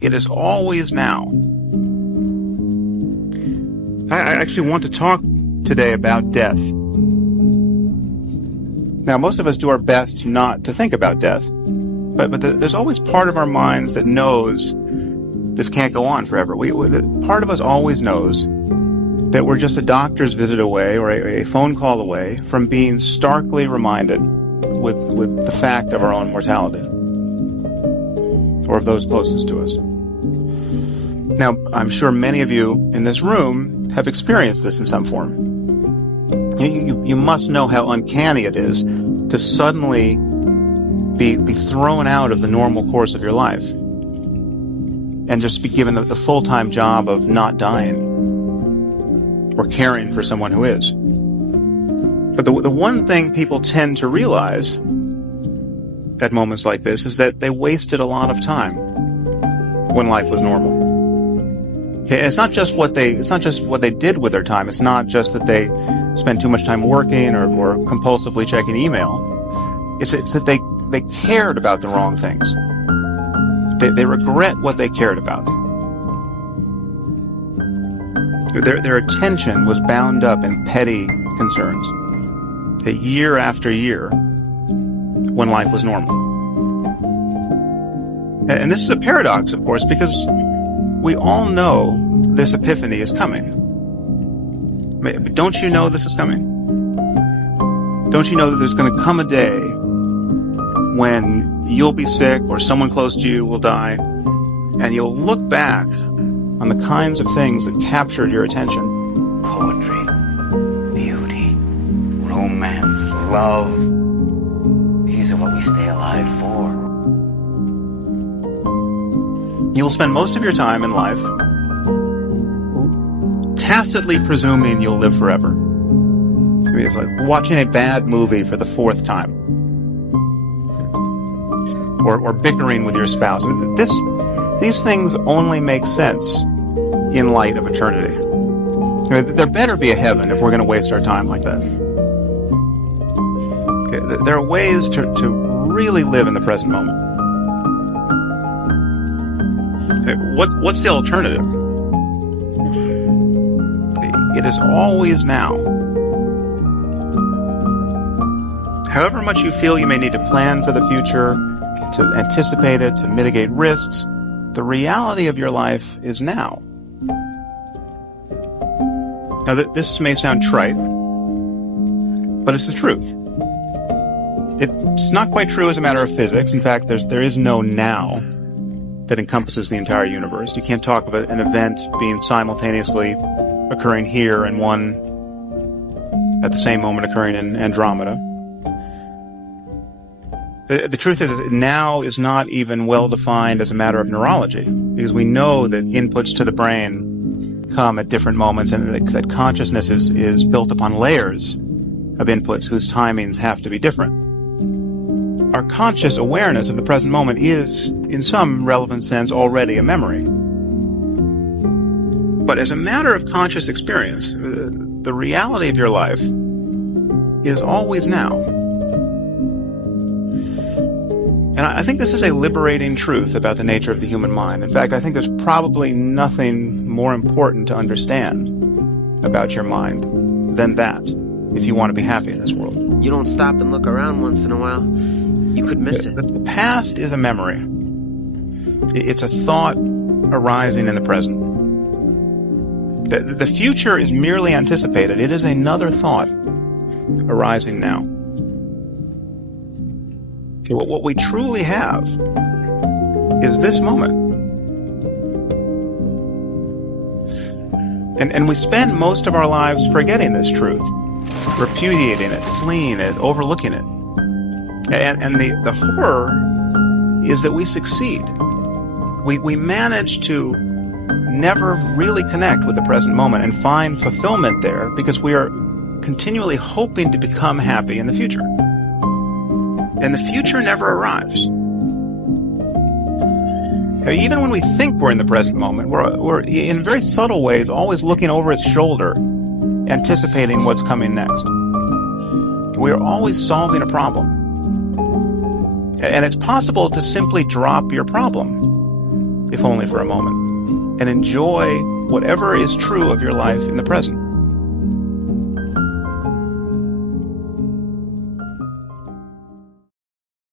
It is always now. I actually want to talk today about death. Now, most of us do our best not to think about death, but there's always part of our minds that knows this can't go on forever. Part of us always knows that we're just a doctor's visit away or a phone call away from being starkly reminded with the fact of our own mortality, or of those closest to us. Now, I'm sure many of you in this room have experienced this in some form. You must know how uncanny it is to suddenly be thrown out of the normal course of your life and just be given the full-time job of not dying or caring for someone who is. But the one thing people tend to realize at moments like this is that they wasted a lot of time when life was normal. It's not just what they did with their time. It's not just that they spent too much time working or compulsively checking email. It's that they cared about the wrong things. They regret what they cared about. Their attention was bound up in petty concerns, year after year, when life was normal. And this is a paradox, of course, because we all know this epiphany is coming. But don't you know this is coming? Don't you know that there's going to come a day when you'll be sick or someone close to you will die, and you'll look back on the kinds of things that captured your attention? Poetry, beauty, romance, love. These are what we stay alive for. You will spend most of your time in life tacitly presuming you'll live forever. It's like watching a bad movie for the fourth time, or bickering with your spouse. These things only make sense in light of eternity. There better be a heaven if we're going to waste our time like that. Okay, there are ways to really live in the present moment. What's the alternative? It is always now. However much you feel you may need to plan for the future, to anticipate it, to mitigate risks, the reality of your life is now. Now, this may sound trite, but it's the truth. It's not quite true as a matter of physics. In fact, there is no now that encompasses the entire universe. You can't talk of an event being simultaneously occurring here and one at the same moment occurring in Andromeda. The truth is, now is not even well defined as a matter of neurology, because we know that inputs to the brain come at different moments, and that consciousness is built upon layers of inputs whose timings have to be different. Our conscious awareness of the present moment is, in some relevant sense, already a memory. But as a matter of conscious experience, the reality of your life is always now. And I think this is a liberating truth about the nature of the human mind. In fact, I think there's probably nothing more important to understand about your mind than that, if you want to be happy in this world. You don't stop and look around once in a while, you could miss it. The past is a memory. It's a thought arising in the present. The future is merely anticipated. It is another thought arising now. Okay, what we truly have is this moment. And we spend most of our lives forgetting this truth, repudiating it, fleeing it, overlooking it. And the horror is that we succeed. We manage to never really connect with the present moment and find fulfillment there because we are continually hoping to become happy in the future. And the future never arrives. Even when we think we're in the present moment, we're in very subtle ways always looking over its shoulder, anticipating what's coming next. We are always solving a problem. And it's possible to simply drop your problem if only for a moment, and enjoy whatever is true of your life in the present.